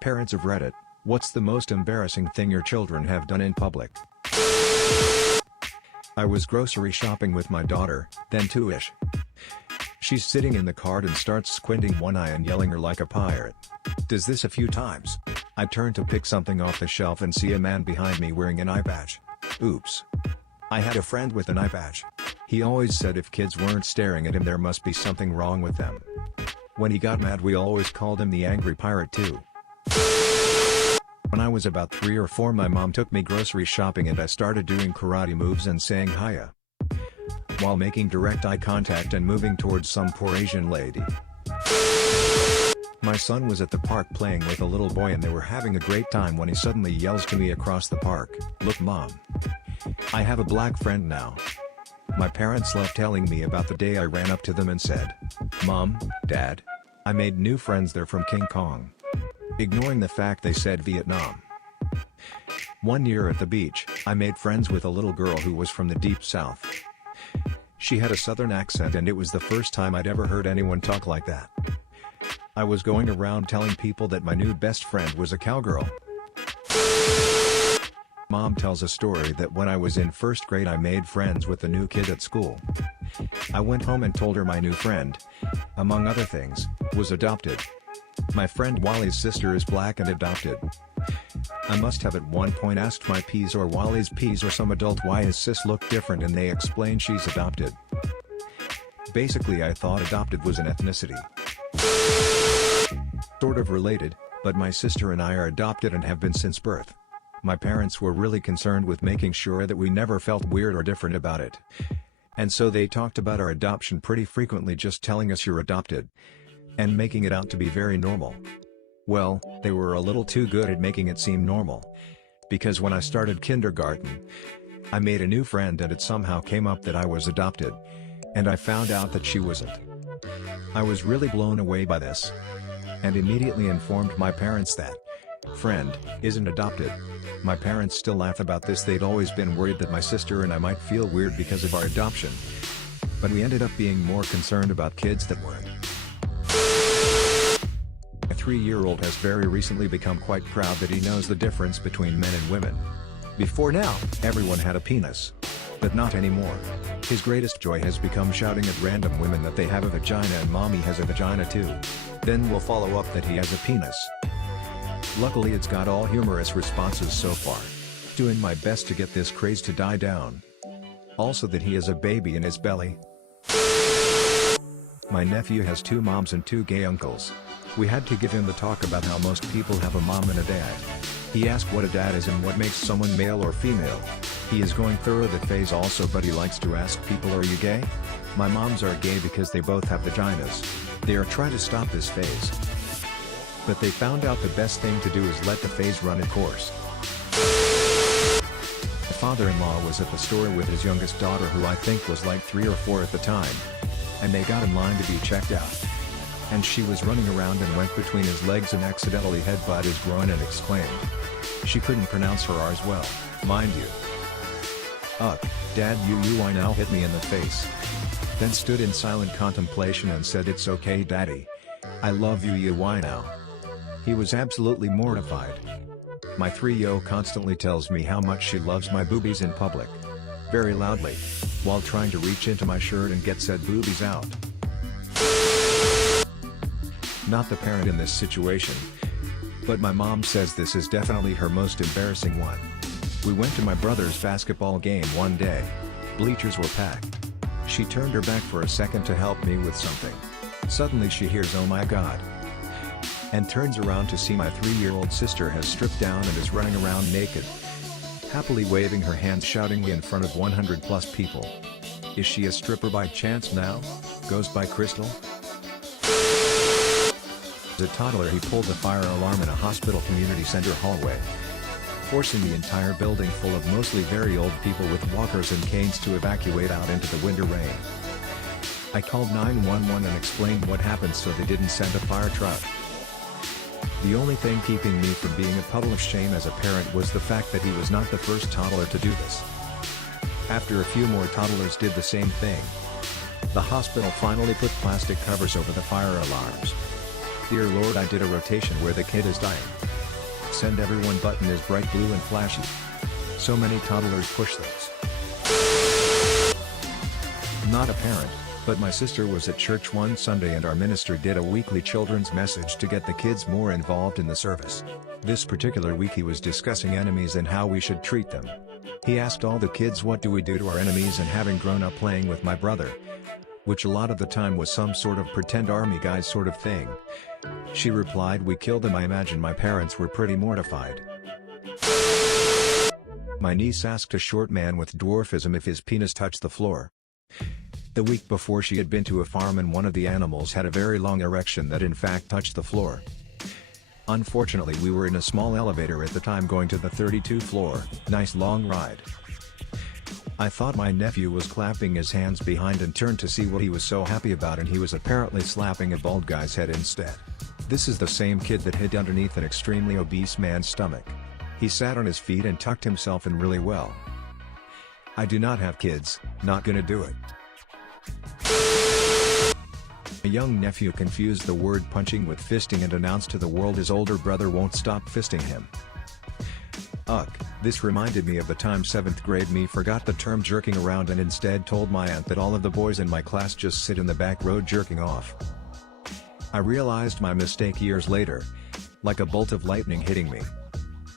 Parents of Reddit, what's the most embarrassing thing your children have done in public? I was grocery shopping with my daughter, then two-ish. She's sitting in the cart and starts squinting one eye and yelling her like a pirate. Does this a few times. I turn to pick something off the shelf and see a man behind me wearing an eye patch. Oops. I had a friend with an eye patch. He always said if kids weren't staring at him there must be something wrong with them. When he got mad we always called him the angry pirate too. When I was about 3 or 4 my mom took me grocery shopping and I started doing karate moves and saying hiya, while making direct eye contact and moving towards some poor Asian lady. My son was at the park playing with a little boy and they were having a great time when he suddenly yells to me across the park, "Look mom. I have a black friend now." My parents love telling me about the day I ran up to them and said, "Mom, Dad, I made new friends there from King Kong," ignoring the fact they said Vietnam. One year at the beach, I made friends with a little girl who was from the deep south. She had a southern accent and it was the first time I'd ever heard anyone talk like that. I was going around telling people that my new best friend was a cowgirl. Mom tells a story that when I was in first grade I made friends with a new kid at school. I went home and told her my new friend, among other things, was adopted. My friend Wally's sister is black and adopted. I must have at one point asked my P's or Wally's P's or some adult why his sis looked different and they explained she's adopted. Basically I thought adopted was an ethnicity. Sort of related, but my sister and I are adopted and have been since birth. My parents were really concerned with making sure that we never felt weird or different about it. And so they talked about our adoption pretty frequently, just telling us you're adopted, and making it out to be very normal. Well, they were a little too good at making it seem normal. Because when I started kindergarten, I made a new friend and it somehow came up that I was adopted. And I found out that she wasn't. I was really blown away by this. And immediately informed my parents that friend isn't adopted. My parents still laugh about this. They'd always been worried that my sister and I might feel weird because of our adoption. But we ended up being more concerned about kids that weren't. A 3-year-old has very recently become quite proud that he knows the difference between men and women. Before now, everyone had a penis. But not anymore. His greatest joy has become shouting at random women that they have a vagina and mommy has a vagina too. Then we'll follow up that he has a penis. Luckily it's got all humorous responses so far. Doing my best to get this craze to die down. Also that he has a baby in his belly. My nephew has 2 moms and 2 gay uncles. We had to give him the talk about how most people have a mom and a dad. He asked what a dad is and what makes someone male or female. He is going through the phase also, but he likes to ask people, "Are you gay?" My moms are gay because they both have vaginas. They are trying to stop this phase. But they found out the best thing to do is let the phase run its course. My father-in-law was at the store with his youngest daughter, who I think was like 3 or 4 at the time. And they got in line to be checked out. And she was running around and went between his legs and accidentally headbutted his groin and exclaimed. She couldn't pronounce her R's well, mind you. "Ugh, Dad, you now hit me in the face." Then stood in silent contemplation and said, "It's okay Daddy. I love you now." He was absolutely mortified. My 3-year-old constantly tells me how much she loves my boobies in public. Very loudly, while trying to reach into my shirt and get said boobies out. Not the parent in this situation. But my mom says this is definitely her most embarrassing one. We went to my brother's basketball game one day. Bleachers were packed. She turned her back for a second to help me with something. Suddenly she hears, "Oh my God," and turns around to see my 3-year-old sister has stripped down and is running around naked, happily waving her hands shoutingly in front of 100+ people. Is she a stripper by chance now? Goes by Crystal? As a toddler he pulled the fire alarm in a hospital community center hallway, forcing the entire building full of mostly very old people with walkers and canes to evacuate out into the winter rain. I called 911 and explained what happened so they didn't send a fire truck. The only thing keeping me from being a puddle of shame as a parent was the fact that he was not the first toddler to do this. After a few more toddlers did the same thing, the hospital finally put plastic covers over the fire alarms. Dear Lord, I did a rotation where the kid is dying. Send everyone button is bright blue and flashy. So many toddlers push those. Not a parent, but my sister was at church one Sunday and our minister did a weekly children's message to get the kids more involved in the service. This particular week he was discussing enemies and how we should treat them. He asked all the kids what do we do to our enemies, and having grown up playing with my brother, which a lot of the time was some sort of pretend army guys sort of thing, she replied, we kill them. I imagine my parents were pretty mortified. My niece asked a short man with dwarfism if his penis touched the floor. The week before she had been to a farm and one of the animals had a very long erection that in fact touched the floor. Unfortunately we were in a small elevator at the time going to the 32th floor, nice long ride. I thought my nephew was clapping his hands behind and turned to see what he was so happy about, and he was apparently slapping a bald guy's head instead. This is the same kid that hid underneath an extremely obese man's stomach. He sat on his feet and tucked himself in really well. I do not have kids, not gonna do it. A young nephew confused the word punching with fisting and announced to the world his older brother won't stop fisting him. This reminded me of the time 7th grade me forgot the term jerking around and instead told my aunt that all of the boys in my class just sit in the back row jerking off. I realized my mistake years later, like a bolt of lightning hitting me.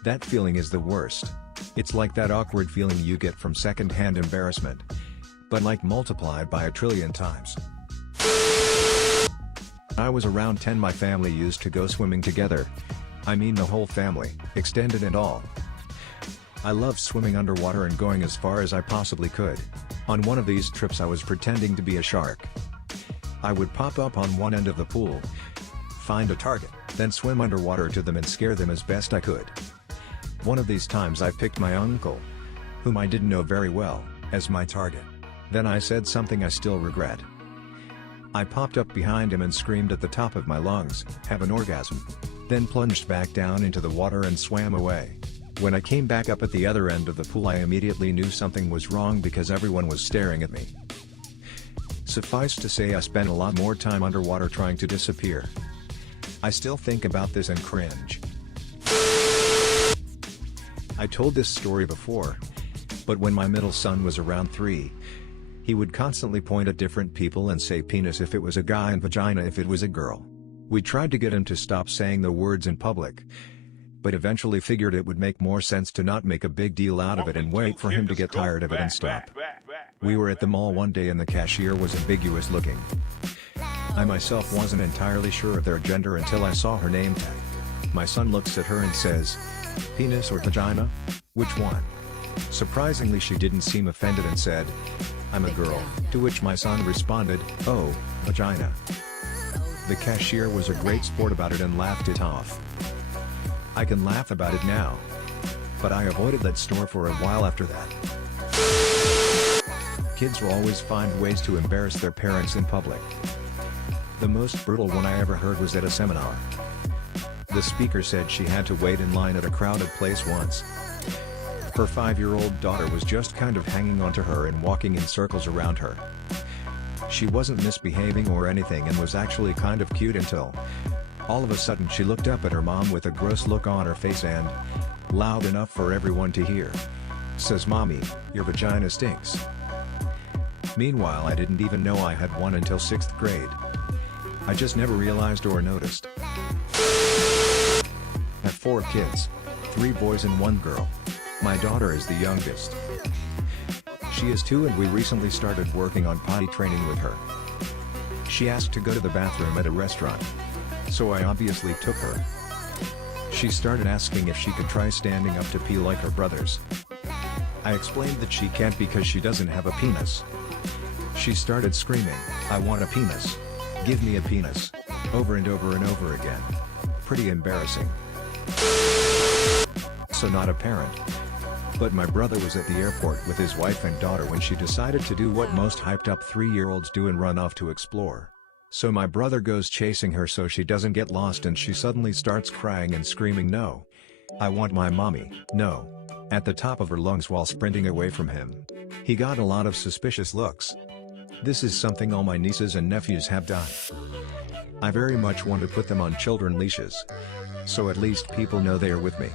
That feeling is the worst. It's like that awkward feeling you get from second-hand embarrassment, but like multiplied by a trillion times. I was around 10. My family used to go swimming together. I mean the whole family, extended and all. I loved swimming underwater and going as far as I possibly could. On one of these trips I was pretending to be a shark. I would pop up on one end of the pool, find a target, then swim underwater to them and scare them as best I could. One of these times I picked my uncle, whom I didn't know very well, as my target. Then I said something I still regret. I popped up behind him and screamed at the top of my lungs, "Have an orgasm." Then plunged back down into the water and swam away. When I came back up at the other end of the pool I immediately knew something was wrong because everyone was staring at me. Suffice to say I spent a lot more time underwater trying to disappear. I still think about this and cringe. I told this story before, but when my middle son was around 3, he would constantly point at different people and say penis if it was a guy and vagina if it was a girl. We tried to get him to stop saying the words in public, but eventually figured it would make more sense to not make a big deal out of it and wait for him to get tired of it and stop. We were at the mall one day and the cashier was ambiguous looking. I myself wasn't entirely sure of their gender until I saw her name tag. My son looks at her and says, "Penis or vagina? Which one?" Surprisingly she didn't seem offended and said, "I'm a girl," to which my son responded, "Oh, vagina." The cashier was a great sport about it and laughed it off. I can laugh about it now, but I avoided that store for a while after that. Kids will always find ways to embarrass their parents in public. The most brutal one I ever heard was at a seminar. The speaker said she had to wait in line at a crowded place once. Her 5-year-old daughter was just kind of hanging onto her and walking in circles around her. She wasn't misbehaving or anything and was actually kind of cute until, all of a sudden she looked up at her mom with a gross look on her face and, loud enough for everyone to hear, says, "Mommy, your vagina stinks." Meanwhile I didn't even know I had one until 6th grade. I just never realized or noticed. I have 4 kids, 3 boys and 1 girl. My daughter is the youngest. She is 2 and we recently started working on potty training with her. She asked to go to the bathroom at a restaurant, so I obviously took her. She started asking if she could try standing up to pee like her brothers. I explained that she can't because she doesn't have a penis. She started screaming, "I want a penis. Give me a penis," over and over and over again. Pretty embarrassing. So not a parent, but my brother was at the airport with his wife and daughter when she decided to do what most hyped up 3-year-olds do and run off to explore. So my brother goes chasing her so she doesn't get lost and she suddenly starts crying and screaming, "No. I want my mommy, no," at the top of her lungs while sprinting away from him. He got a lot of suspicious looks. This is something all my nieces and nephews have done. I very much want to put them on children leashes. So at least people know they are with me.